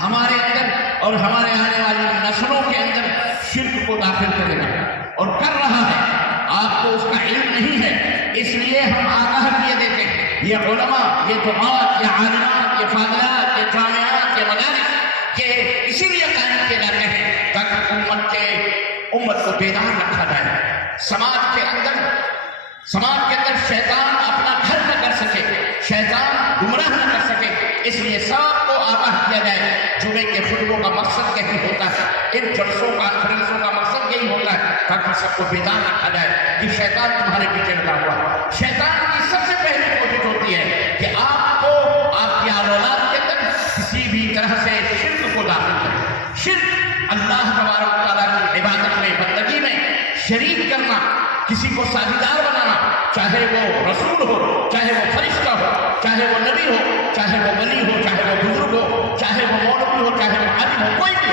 ہمارے اندر اور ہمارے آنے والی نسلوں کے اندر شرک کو داخل کرے گا، اور کر رہا ہے، آپ کو اس کا علم نہیں ہے، اس لیے ہم آگاہ کیے دیتے ہیں۔ یہ علماء، یہ دعات، یہ عالمات، یہ فاضلات، یہ جامعات، یہ مدارس، یہ اسی لیے قائم کیے جاتے ہیں تاکہ امت کو بیدار رکھا جائے۔ سماج کے اندر شیطان اپنا گھر نہ کر سکے، شیطان گمراہ نہ کر سکے، اس لیے سب کو آگاہ کیا جائے۔ جمعے کے خطبوں کا مقصد یہی ہوتا ہے، ان جلسوں کانفرنسوں کا مقصد یہی ہوتا ہے تاکہ سب کو بیدار رکھا جائے کہ شیطان تمہارے پیچھے لگا ہوا۔ شیطان کی سب سے پہلی کوشش ہوتی ہے کہ آپ کو، آپ کی اولاد کے اندر کسی بھی طرح سے شرک کو داخل کرے۔ شرک اللہ تبارک و تعالیٰ کی عبادت میں، بندگی میں شریک کرنا، کسی کو ساجدار بنانا، چاہے وہ رسول ہو، چاہے وہ فرشتہ ہو، چاہے وہ نبی ہو، چاہے وہ ولی ہو، چاہے وہ بزرگ ہو، چاہے وہ مولوی ہو، چاہے وہ عالم ہو، کوئی بھی،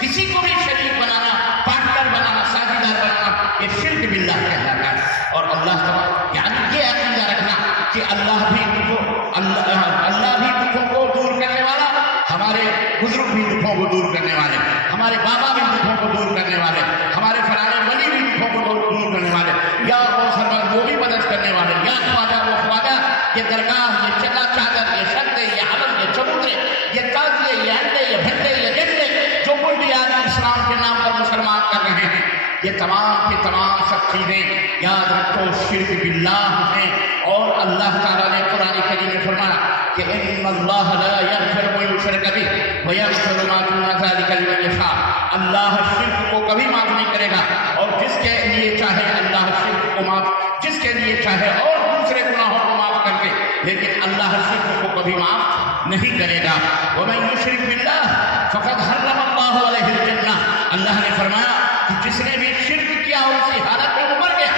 کسی کو بھی شریک بنانا، پارٹنر بنانا، ساجدار بنانا، یہ شرک باللہ کہلاتا ہے۔ اور اللہ تبارک، یعنی یہ عقیدہ رکھنا کہ اللہ بھی دکھوں کو دور کرنے والا، ہمارے بزرگ بھی دکھوں کو دور کرنے والے، ہمارے بابا بھی دکھوں کو دور کرنے والے، ہمارے فلانے ولی بھی دکھوں کو دور کرنے والے، یا وہ سربراہ وہ بھی مدد کرنے والے، یا خواجہ وہ خواجہ، یہ درگاہ، یہ چلا چادر، یہ شرطے، یہ علم، یہ چبوترے، یہ تازیے، یہ انڈے، یہ بھنڈے، یہ جنڈے، جو کوئی بھی آدمی اسلام کے نام پر مسلمان کر رہے ہیں، یہ تمام کی تمام سب چیزیں یاد رکھو شرک باللہ ہیں۔ اور اللہ تعالیٰ نے قرآن کریم میں فرمایا کہ ان اللہ لا یغفر ان یشرک بہ ویغفر ما دون ذلک لمن یشاء۔ اللہ شرک کو کبھی معاف نہیں کرے گا، اور جس کے لیے چاہے اللہ شرک کو معاف، جس کے لیے چاہے اور دوسرے گناہوں کو معاف کر دے، لیکن اللہ شرک کو کبھی معاف نہیں کرے گا۔ ومن یشرک باللہ فقد حرم اللہ علیہ الجنہ۔ اللہ نے فرمایا کہ جس نے بھی شرک کیا اور اسی حالت میں وہ مر گیا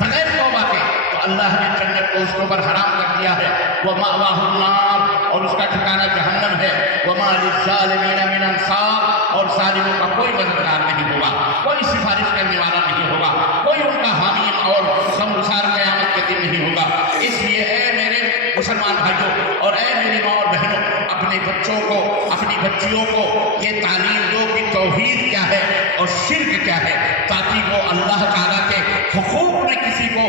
بغیر توبہ کے، تو اللہ نے جنت کو اس کے اوپر حرام کر دیا ہے۔ وَمَأْوَاهُ النَّارُ، اور اس کا ٹھکانہ جہنم ہے۔ وَمَا لِلظَّالِمِينَ مِنْ أَنصَارٍ، اور ظالموں کا کوئی مددگار نہیں ہوگا، کوئی سفارش کرنے والا نہیں ہوگا، کوئی ان کا حامی اور غمگسار قیامت کے دن نہیں ہوگا۔ اس لیے اے میرے مسلمان بھائیوں اور اے میری ماں اور بہنوں، اپنے بچوں کو، اپنی بچیوں کو یہ تعلیم دو کہ توحید کیا ہے اور شرک کیا ہے، تاکہ وہ اللہ تعالیٰ کے حقوق میں کسی کو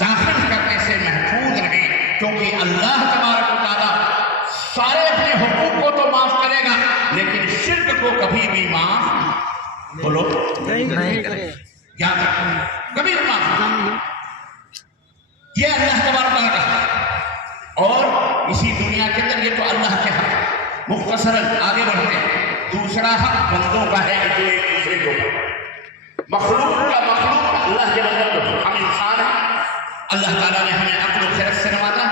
داخل کرنے سے محفوظ رہیں، کیونکہ اللہ تبارک و تعالیٰ سارے اپنے حقوق کو تو معاف کرے گا، لیکن شرک کو کبھی بھی معاف بولو نہیں کرے، یاد رکھو کبھی بھی معاف نہیں۔ یہ اللہ تبارک و تعالیٰ کا حق ہے، اور اسی دنیا کے اندر یہ تو اللہ کے حق ہے۔ مختصراً آگے بڑھتے ہیں۔ دوسرا حق بندوں کا ہے جو ایک دوسرے کو، مخلوق اللہ کے بندوں کو، ہم انسان ہیں، اللہ تعالیٰ نے ہمیں عقل و خرد سے نوازا،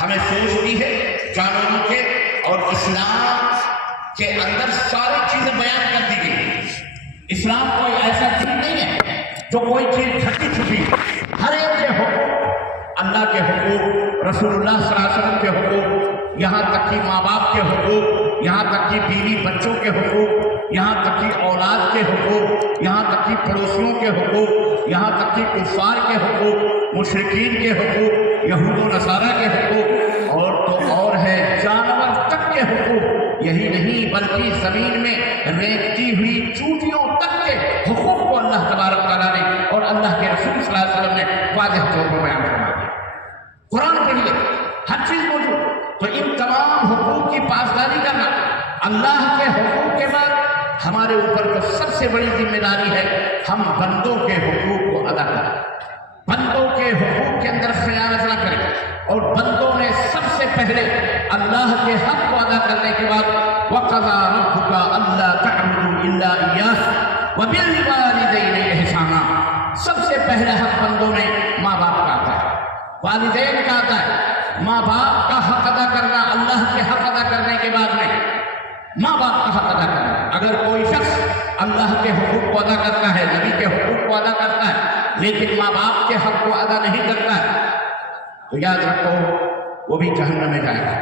ہمیں سوچ دی ہے جانوروں کے، اور اسلام کے اندر ساری چیزیں بیان کر دی گئی۔ اسلام کوئی ایسا دین نہیں ہے جو کوئی چیز چھٹی چھپی، ہر ایک کے حقوق، اللہ کے حقوق، رسول اللہ صلی اللہ علیہ وسلم کے حقوق، یہاں تک کہ ماں باپ کے حقوق، یہاں تک کہ بیوی بچوں کے حقوق، یہاں تک کہ اولاد کے حقوق، یہاں تک کہ پڑوسیوں کے حقوق، یہاں تک کہ کفار کے حقوق، مشرکین کے حقوق، یہود و نصارہ کے حقوق، اور تو اور ہے جانور تک کے حقوق۔ یہی نہیں بلکہ زمین میں ریگتی ہوئی چونٹیوں تک کے حقوق کو اللہ تبارک تعالیٰ نے اور اللہ کے رسول صلی اللہ علیہ وسلم نے واضح طور پر بیان فرما دیا۔ قرآن پڑھیے، ہر چیز موجود، تو ان تمام حقوق کی پاسداری کرنا اللہ کے حقوق کے بعد ہمارے اوپر جو سب سے بڑی ذمہ داری ہے، ہم بندوں کے حقوق کو ادا کریں، بندوں کے حقوق کے اندر خیانت نہ کریں، اور بندوں میں سب سے پہلے اللہ کے حق کو ادا کرنے کے بعد وَقَضَىٰ رَبُّكَ أَلَّا تَعْبُدُوا إِلَّا إِيَّاهُ وَبِالْوَالِدَيْنِ إِحْسَانًا۔ سب سے پہلا حق بندوں میں ماں باپ کا آتا ہے، والدین کا آتا ہے۔ ماں باپ کا حق ادا کرنا اللہ کے حق ادا کرنے کے بعد نہیں، ماں باپ کا حق ادا کرنا۔ اگر کوئی شخص اللہ کے حقوق کو ادا کرتا ہے، نبی کے حقوق کو ادا کرتا ہے، لیکن ماں باپ کے حق کو ادا نہیں کرتا ہے، تو یاد رکھو وہ بھی جہنم میں جائے گا،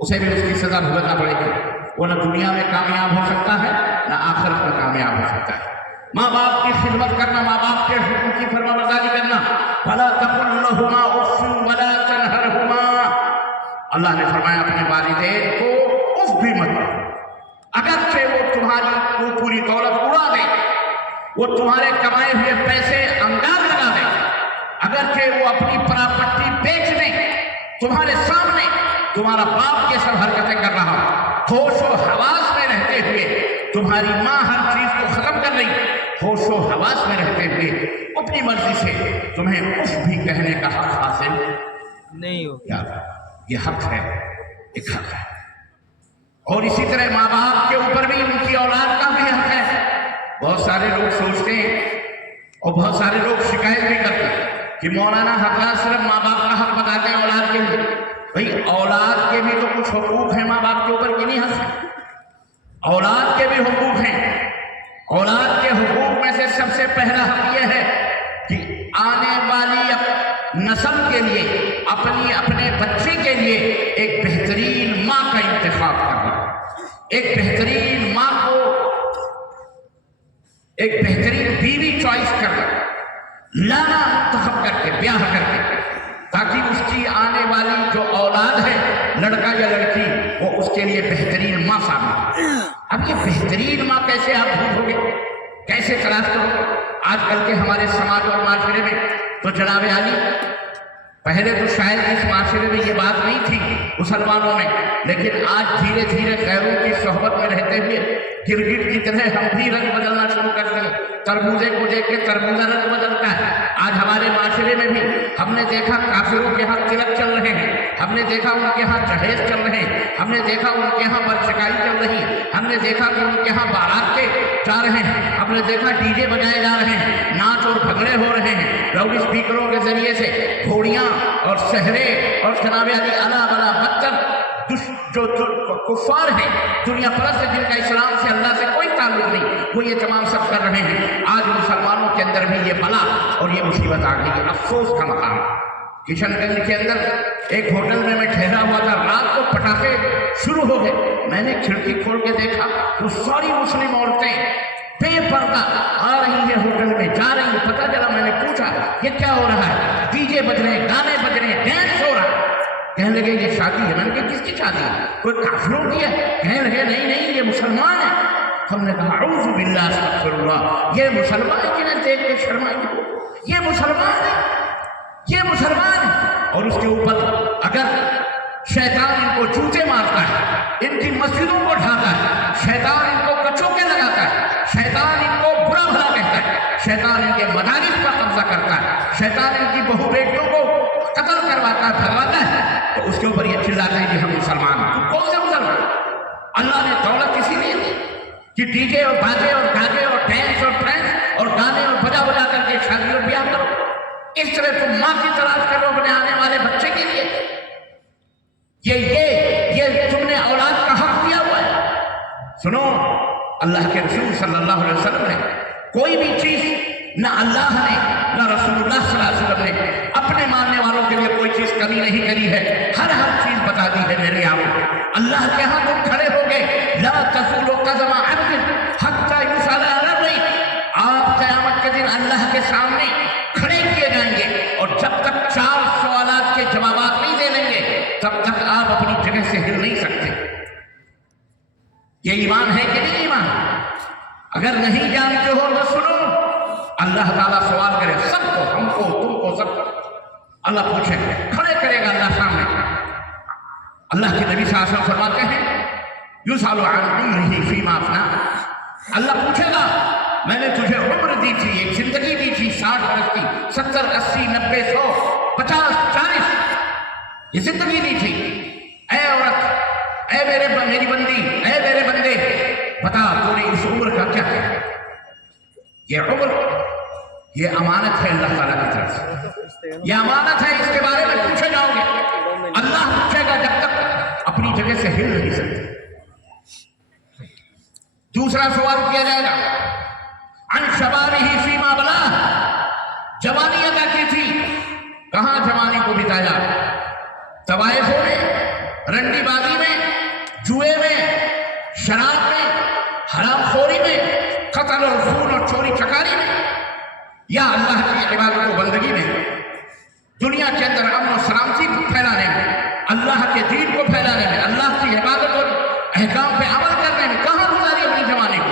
اسے بھی اس کی سزا بھگتنا پڑے گی۔ وہ نہ دنیا میں کامیاب ہو سکتا ہے، نہ آخرت میں کامیاب ہو سکتا ہے۔ ماں باپ کی خدمت کرنا، ماں باپ کے حقوق کی فرمانبرداری کرنا۔ فَلَا تَقُل لَّهُمَا أُفٍّ وَلَا تَنْهَرْهُمَا، اللہ نے فرمایا اپنے والدین کو اف بھی مت کرو، تمہاری وہ پوری دولت اڑا دے، وہ تمہارے کمائے ہوئے پیسے انگار لگا دیں، اگرچہ وہ اپنی پراپرٹی بیچ دیں، تمہارے سامنے تمہارا باپ یہ سب حرکتیں کر رہا، ہوش و حواس میں رہتے ہوئے تمہاری ماں ہر چیز کو ختم کر رہی، ہوش و حواس میں رہتے ہوئے اپنی مرضی سے تمہیں اف بھی کہنے کا حق حاصل نہیں ہو کیا؟ یہ حق ہے، ایک حق ہے۔ اور اسی طرح ماں باپ کے اوپر بھی ان کی اولاد کا بھی حق ہے۔ بہت سارے لوگ سوچتے ہیں اور بہت سارے لوگ شکایت بھی کرتے ہیں کہ مولانا حضرات صرف ماں باپ کا حق بتاتے ہیں اولاد کے لیے۔ بھئی اولاد کے بھی تو کچھ حقوق ہیں ماں باپ کے اوپر، کی نہیں حق ہے؟ اولاد کے بھی حقوق ہیں۔ اولاد کے حقوق میں سے سب سے پہلا حق یہ ہے کہ آنے والی نسل کے لیے، اپنے بچے کے لیے ایک بہترین ماں کا انتخاب کرنا، ایک بہترین ماں کو ایک بہترین بیوی چوائس کرنا، لانا منتخب کر کے، بیاہ کر کے، تاکہ اس کی آنے والی جو اولاد ہے، لڑکا یا لڑکی، وہ اس کے لیے بہترین ماں ثابت ہو۔ اب یہ بہترین ماں کیسے آپ ڈھونڈو گے، کیسے تلاش کرو گے؟ آج کل کے ہمارے سماج اور معاشرے میں تو جناب عالی، پہلے تو شاید اس معاشرے میں یہ بات نہیں تھی مسلمانوں میں، لیکن آج دھیرے دھیرے غیروں کی صحبت میں رہتے ہوئے گرگٹ کی طرح ہم بھی رنگ بدلنا شروع کر دیں۔ تربوزے کو دیکھ کے تربوزہ رنگ بدلتا ہے۔ آج ہمارے معاشرے میں بھی ہم نے دیکھا کافروں کے ہاں تلک چل رہے ہیں، ہم نے دیکھا ان کے ہاں جہیز چل رہے ہیں، ہم نے دیکھا ان کے ہاں برچکائی چل رہی، ہم نے دیکھا کہ ان کے ہاں بارات کے جا رہے ہیں، ہم نے دیکھا ڈی جے بجائے جا رہے ہیں، ناچ اور بھنگڑے ہو رہے ہیں، لاؤڈ اسپیکروں کے ذریعے سے گھوڑیاں اور سہرے اور جناب علی اعلیٰ بلا بدتر جو کفار ہیں، دنیا پرست جن کا اسلام سے اللہ سے کوئی تعلق نہیں، وہ یہ تمام سب کر رہے ہیں۔ آج مسلمانوں کے اندر بھی یہ بلا اور یہ مصیبت آ گئی۔ افسوس کا مقام، کشن گنج کے اندر ایک ہوٹل میں ٹھہرا ہوا تھا، رات کو پٹاخے شروع ہو گئے، میں نے کھڑکی کھول کے دیکھا وہ ساری مسلم عورتیں بے پردہ آ رہی ہیں، ہوٹل میں جا رہی ہیں۔ پتہ چلا، میں نے پوچھا یہ کیا ہو رہا ہے؟ ڈی جے بج رہے ہیں، گانے بج رہے ہیں، ڈانس ہو رہا ہے۔ کہنے لگے یہ شادی ہے۔ میں نے کہا کس کی شادی ہے؟ کوئی کافروں کی ہے؟ کہنے لگے نہیں یہ مسلمان ہے۔ ہم نے کہا اعوذ باللہ استغفر اللہ، یہ مسلمان جنہیں دیکھ کے شرما گئے، یہ مسلمان ہے، یہ مسلمان ہے۔ اور اس کے اوپر اگر شیطان ان کو جوتے مارتا ہے، ان کی مسجدوں کو ڈھاتا ہے، شیطان ان کو کچوکے لگاتا ہے، شیطان ان کو برا بھلا کہتا ہے، شیطان ان کے مدارس پر قبضہ کرتا ہے، شیطان ان کی بہو بیٹیوں کو قتل کرواتا ہے، بھگواتا ہے، تو اس کے اوپر یہ چلاتے ہیں کہ ہم مسلمان ہیں۔ کون سے مسلمان؟ اللہ نے دولت کسی لیے دی کہ ڈی جے اور باجے اور گاجے اور ڈانس اور ٹرینس اور گانے اور بجا بجا کر کے شادی اور بیاہ کرو؟ اس طرح تم ماں کی تلاش کرو اپنے آنے والے بچے کے لیے۔ یہ تم نے اولاد کا حق دیا ہوا ہے۔ سنو، اللہ کے رسول صلی اللہ علیہ وسلم نے کوئی بھی چیز، نہ اللہ نے نہ رسول اللہ صلی اللہ علیہ وسلم نے اپنے ماننے والوں کے لیے کوئی چیز کمی نہیں کری ہے، ہر چیز بتا دی ہے میرے آقا۔ اللہ کے ہاں تم کھڑے ہو گئے، لا تزول قدم عبد حتی یسأل عن ربہ، آپ قیامت کے دن اللہ کے سامنے کھڑے کیے جائیں گے، اور جب تک 4 سوالات کے جوابات نہیں دے لیں گے تب تک آپ اپنی جگہ سے ہل نہیں سکتے۔ یہ ایمان ہے کہ نہیں ایمان؟ اگر نہیں جانتے ہو تو سنو، اللہ تعالیٰ سوال کرے سب کو، ہم کو، تم کو، سب کو۔ اللہ پوچھے، کھڑے کرے گا اللہ سامنے۔ اللہ کے نبی صلی اللہ علیہ وسلم فرماتے ہیں یسأل عن عمرہ فیما افنیٰ، اللہ پوچھے گا میں نے تجھے عمر دی تھی، ایک زندگی دی تھی 60 برس کی، 70 80 90 100 50 40، یہ زندگی دی تھی۔ اے عورت، اے میری بندی، اے میرے بندے، بتا تو نے اس عمر کا کیا ہے؟ یہ عمر، یہ امانت ہے اللہ تعالیٰ کی طرف سے، یہ امانت ہے، اس کے بارے میں پوچھے جاؤ گے۔ اللہ پوچھے گا جب تک اپنی جگہ سے ہل نہیں سکتے۔ دوسرا سوال کیا جائے گا عن شبابہ فیما بلاہ، جوانی ادا کی تھی، کہاں جوانی کو بتایا؟ طوائفوں میں، رنڈی بازی میں، جوئے میں، شراب میں، حرام خوری میں، قتل اور خون اور چوری چکاری میں، یا اللہ کی عبادت و بندگی میں، دنیا کے اندر امن و سلامتی کو پھیلانے میں، اللہ کے دین کو پھیلانے میں، اللہ کی عبادت اور احکام پہ عمل کرنے میں؟ کہاں گزاری اپنی جوانی کو؟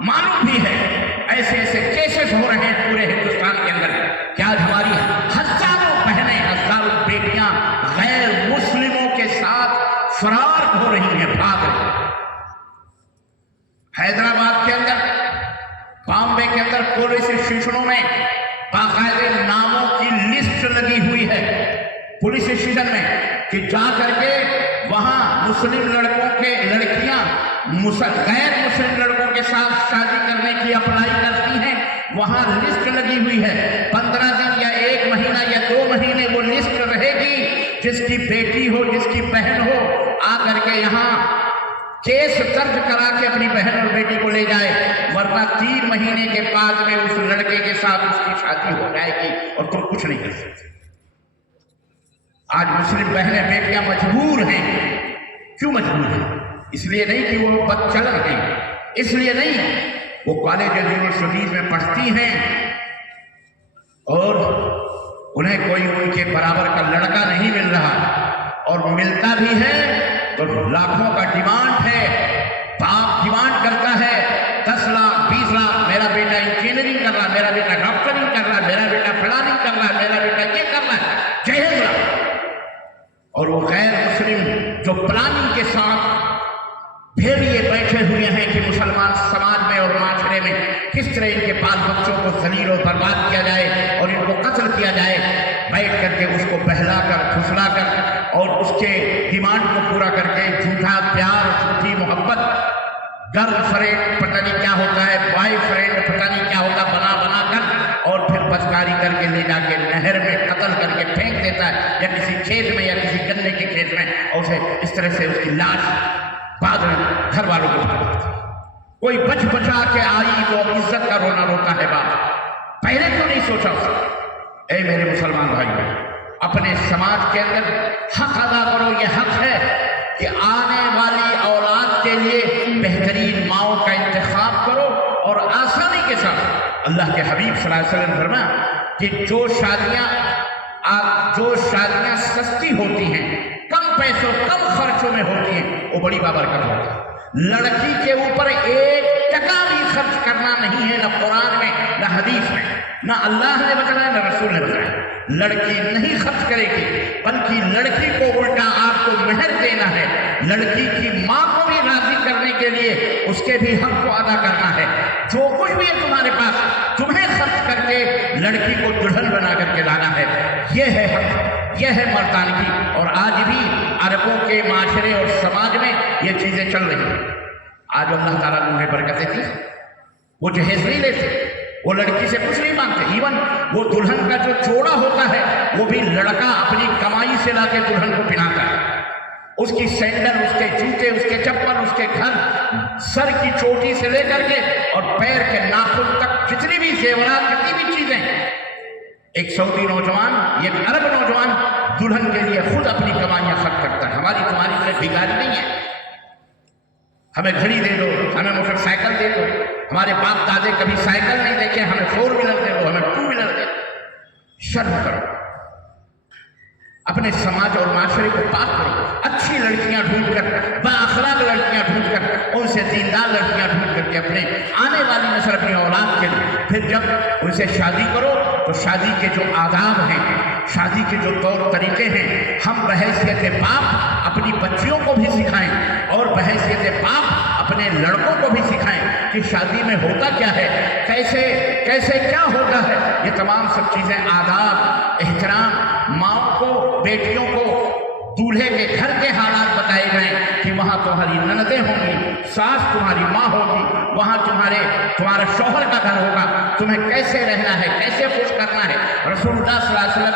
معلوم بھی ہے ایسے ایسے کیسز ہو رہے ہیں پورے ہندوستان کے اندر کہ آج ہماری ہزاروں بہنیں ہزاروں بیٹیاں غیر مسلموں کے ساتھ فرار ہو رہی ہیں، بھاگ رہی ہیں۔ حیدرآباد کے اندر، بامبے کے اندر پولیس اسٹیشنوں میں باقاعدہ ناموں کی لسٹ لگی ہوئی ہے پولیس اسٹیشن میں کہ جا کر کے وہاں مسلم لڑکوں کے لڑکیاں غیر مسلم لڑکوں کے ساتھ شادی کرنے کی اپلائی کرتی ہیں، وہاں لسٹ لگی ہوئی ہے۔ 15 دن یا 1 مہینہ یا 2 مہینے وہ لسٹ رہے گی، جس کی بیٹی ہو جس کی بہن ہو آ کر کے یہاں کیس درج کرا کے اپنی بہن اور بیٹی کو لے جائے، ورنہ 3 مہینے کے بعد میں اس لڑکے کے ساتھ اس کی شادی ہو جائے گی اور تم کچھ نہیں کر سکتے۔ آج مسلم بہنیں بیٹیاں مجبور ہیں۔ کیوں مجبور ہیں؟ اس لیے نہیں کہ وہ بدچلن ہیں، اس لیے نہیں، وہ کالج اور یونیورسٹیز میں پڑھتی ہیں اور انہیں کوئی ان کے برابر کا لڑکا نہیں مل رہا، اور ملتا بھی ہے تو لاکھوں کا ڈیمانڈ ہے۔ باپ ڈیمانڈ کرتا ہے 10 لاکھ 20 لاکھ، میرا بیٹا انجینئرنگ کر رہا، میرا بیٹا ڈاکٹرنگ کر رہا، میرا بیٹا فلاننگ کر رہا، میرا بیٹا یہ کر رہا ہے، جہیز رہا۔ اور وہ غیر مسلم جو پلاننگ کے ساتھ بھیڑیے بیٹھے ہوئے ہیں کہ مسلمان سماج میں اور معاشرے میں کس طرح ان کے بال بچوں کو ذلیل و برباد کیا جائے اور ان کو قتل کیا جائے، بیٹھ کر کے اس کو بہلا کر پھسلا کر اور اس کے ڈیمانڈ کو پورا کر کے جھوٹا پیار، جھوٹی محبت، گرل فرینڈ پتہ نہیں کیا ہوتا ہے، بوائے فرینڈ پتہ نہیں کیا ہوتا، بنا کر اور پھر بدکاری کر کے لے جا کے نہر میں قتل کر کے پھینک دیتا ہے، یا کسی کھیت میں یا کسی گنے کے کھیت میں، اور اسے اس طرح سے اس کی لاش بعد میں گھر والوں کو بتا دیتا ہے۔ کوئی بچ بچا کے آئی تو عزت کا رونا روتا ہے باپ، پہلے کیوں نہیں سوچا اس نے؟ اے میرے مسلمان بھائی، اپنے سماج کے اندر حق ادا کرو۔ یہ حق ہے کہ آنے والی اولاد کے لیے بہترین ماؤں کا انتخاب کرو، اور آسانی کے ساتھ اللہ کے حبیب صلی اللہ علیہ وسلم فرمایا کہ جو شادیاں سستی ہوتی ہیں، کم پیسوں کم خرچوں میں ہوتی ہیں، وہ بڑی بابرکت ہوتی ہے۔ لڑکی کے اوپر 1 ٹکا بھی خرچ کرنا نہیں ہے، نہ قرآن میں نہ حدیث میں، نہ اللہ نے بتایا نہ رسول نے بتایا۔ لڑکی نہیں خرچ کرے گی، بلکہ لڑکی کو الٹا آپ کو مہر دینا ہے، لڑکی کی ماں کو بھی راضی کرنے کے لیے اس کے بھی حق کو ادا کرنا ہے۔ جو کچھ بھی ہے تمہارے پاس، تمہیں خرچ کر کے لڑکی کو دلہن بنا کر کے لانا ہے۔ یہ ہے حق، یہ ہے مردانگی، اور آج بھی عربوں کے معاشرے اور سماج میں یہ چیزیں چل رہی ہیں۔ آج اللہ تعالیٰ نے انہیں برکتیں دی، وہ جہیز نہیں لیتے، وہ لڑکی سے کچھ نہیں مانگتے، ایون وہ دلہن کا جو جوڑا ہوتا ہے وہ بھی لڑکا اپنی کمائی سے لا کے دلہن کو پہناتا ہے۔ اس کی سینڈل، اس کے جوتے، اس کے چپل، اس کے گھر، سر کی چوٹی سے لے کر کے اور پیر کے ناخن تک جتنی بھی زیورات، جتنی بھی چیزیں، ایک سعودی نوجوان، ایک عرب نوجوان دلہن کے لیے خود اپنی کمائیاں خرچ کرتا ہے۔ ہماری تمہاری طرح بھکاری نہیں ہے، ہمیں گھڑی دے دو، ہمیں موٹر سائیکل دے دو۔ ہمارے باپ دادے کبھی سائیکل نہیں دیکھے، ہمیں 4 ویلر دے دو، ہمیں 2 ویلر دے دو۔ شرم کرو، اپنے سماج اور معاشرے کو پاک کرو۔ اچھی لڑکیاں ڈھونڈ کر، با اخلاق لڑکیاں ڈھونڈ کر، ان سے دیندار لڑکیاں ڈھونڈ کر کے اپنے آنے والی نسل، اپنی اولاد کے لیے، پھر جب ان سے شادی کرو تو شادی کے جو آداب ہیں، شادی کے جو طور طریقے ہیں، ہم بحیثیت باپ اپنی بچیوں کو بھی سکھائیں، اور بحیثیت باپ اپنے لڑکوں کو بھی سکھائیں کہ شادی میں ہوتا کیا ہے، کیسے کیا ہوتا ہے۔ یہ تمام سب چیزیں، آداب، احترام، ماؤں کو، بیٹیوں کو دولہے کے گھر کے حالات بتائے گئے کہ وہاں تمہاری نندیں ہوں گی، ساس تمہاری ماں ہوگی، وہاں تمہارا شوہر کا گھر ہوگا، تمہیں کیسے رہنا ہے، کیسے خوش کرنا ہے۔ رسول اللہ صلی اللہ علیہ وسلم